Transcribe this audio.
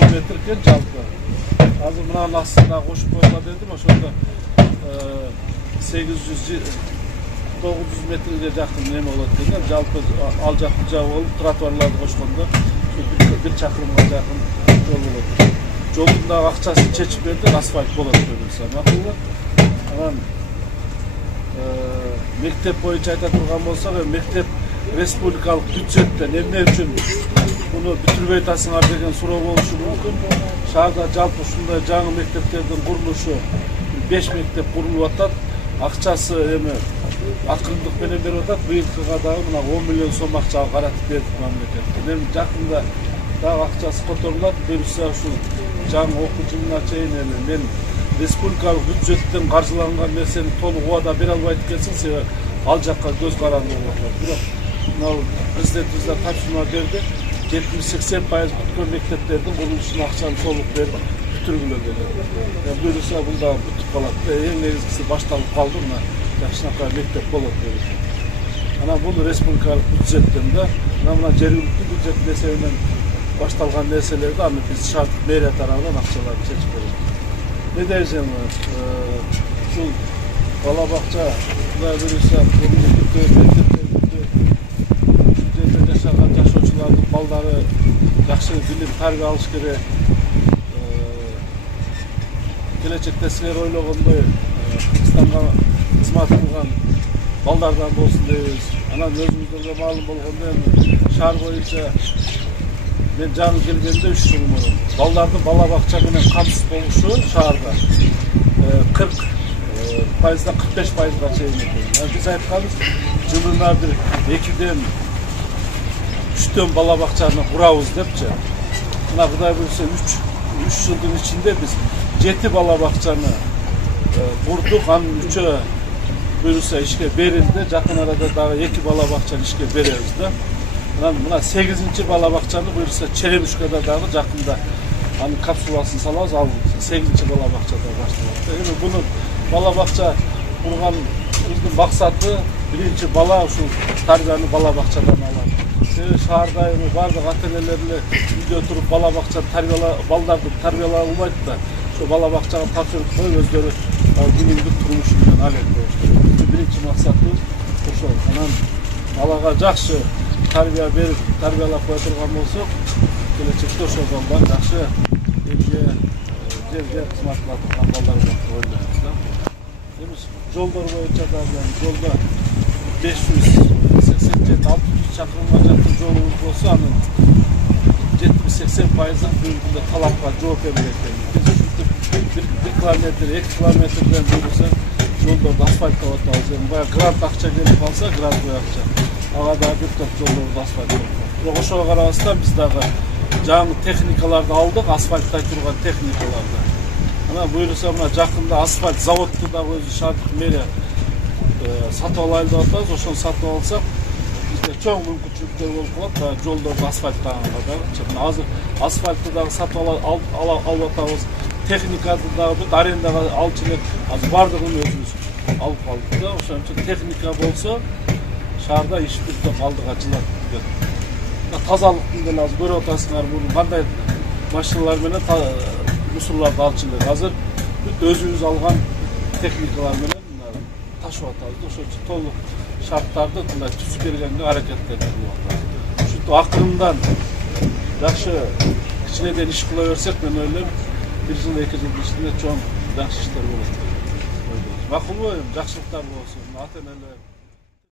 10 metr eкен жалпы. Азыр мынанын астына кошуп койгула дедим, ошондо 800-900 метрге жакын неме болот экен. Жалпы ал жак бужак болуп тротуарларды кошкондо бир чакырымга жакын жол болот. Жолдун дагы акчасын чечип берди, асфальт болот көбүнчө. Макулбу? Анан мектеп боюнча айта турган болсок, мектеп республикалык бюджеттен эмне үчүн буну бүтүрбөй атасыңар деген суроо болушу мүмкүн. Шаарда жалпы ушундай жаңы мектептердин курулушу 5 мектеп курулуп атат. Акчасы эми акырындык менен берип атат. Быйылкыга дагы мына 10 миллион сом акча каратып бердик мамлекеттен. Эми жакында дагы акчасы которулат. Буюрса ушул жаңы окуу жылына чейин мен республикалык бюджеттен каржыланган нерсени толук убада бере албайт экенсиң, себеби ал жакка көз каранды болуп атат. Бирок мына президентибиз да тапшырма берди. 70-80% бүткөн мектептердин курулушуна акчаны толук берип бүтүргүлө деди. Буюрса бул да бүтүп калат. Эң негизгиси башталып калды, мына жакшынакай мектеп болот деди. Анан бул республикалык бюджеттен да, мына жергиликтүү бюджет эсебинен башталган нерселерди аны биз шаардык мэрия тарабынан акчаларды чечип беребиз. Ne diyeceğim? Şu bala bakça, Kuday Bürüs'e, Türkiye'de yaşayan yaşoçuların balları yaxşı bilim, tarbiye alış gerek. Gelecekte sizler oylaganda Kırgızstan'a hizmet kılgan ballardan olsun deyiz. Anan özümüzde malum bolganda şahar boyunca ben canı gelgende 3 yılım oldu. Ballardın bala bakça menen kamsız boluşu şaharda 40%dan 45%ga çeyин eкен. Biz aytkanбыз, жылына bir 2-ден 3-тен bala bakçаны kurabыз депчи. Мына Кудай буйрса 3 жылдын ичинде biz 7 bala bakçаны курдук, анын 3-өө буйрса ишке берилди. Жакын арада дагы 2 bala bakçаны ишке беребиз да. Мына 8-чи бала бакчаны буйрса Черемушкада дагы жакында анын капсуласын салабыз, ал 8-чи бала бакчада башталат. Эми бунун бала бакча курганыбыздын максаты биринчи бала ушул тарбияны бала бакчадан алат. Себеби шаарда эми бардык ата-энелер эле үйдө туруп бала бакчаны балдарды тарбиялай албайт да. Ошо бала бакчага тапшырып коюп өздөрү күнүмдүк турмушу менен алек болуш керек. Биринчи максатыбыз ошол. Анан балага жакшы tarbiya berip, tarbiyalap koya turgan bolsok, gelecekte ошол балдар жакшы элге жерге кызмат кыла турган балдар болот деп ойлойбуз да. Эми жолдор боюнча дагы жолдо 587-600 чакырымга жакын жолубуз болсо, анын 70-80%ы бүгүнкүндө талапка жооп бербейт экен. Биз 1 километр, 2 километрден буйрса жолдорду асфальттап атабыз. Эми баягы грант акча келип калса, грантовый акча ага да бир топ жолдорду асфальттап. Бирок ошого карабастан биз дагы жаңы техникаларды алдык, асфальттай турган техникаларды. Анан буйрса мына жакында асфальт заводду дагы өзү шаардык мэрия сатып алайлы деп атабыз. Ошону сатып алсак, бизде чоң мүмкүнчүлүктөр болуп калат, жолдорду асфальттаганга дагы. Азыр асфальтты дагы сатып алып атабыз. Техниканы дагы бүт арендага алчу элек азыр бардыгын өзүбүз алып калдык да. Ошон үчүн техника болсо шаарда иш бүттүп алдыга жылат. Тазалыктын деле азыр көрүп атасыңар, муну кандай машиналар менен мусорларды алчу элек. Азыр бүт өзүбүз алган техникалар менен ташып атабыз. Ошон үчүн толук шарттарды мындай түзүп бергенге аракеттер кылып атабыз. Ушинтип акырындан жакшы кичинеден иш кыла берсек, мен ойлойм 1 жыл 2 жыл ичинде чоң жакшы иштер болот. Макулбу, жакшылыктар болсун. Ата-энелер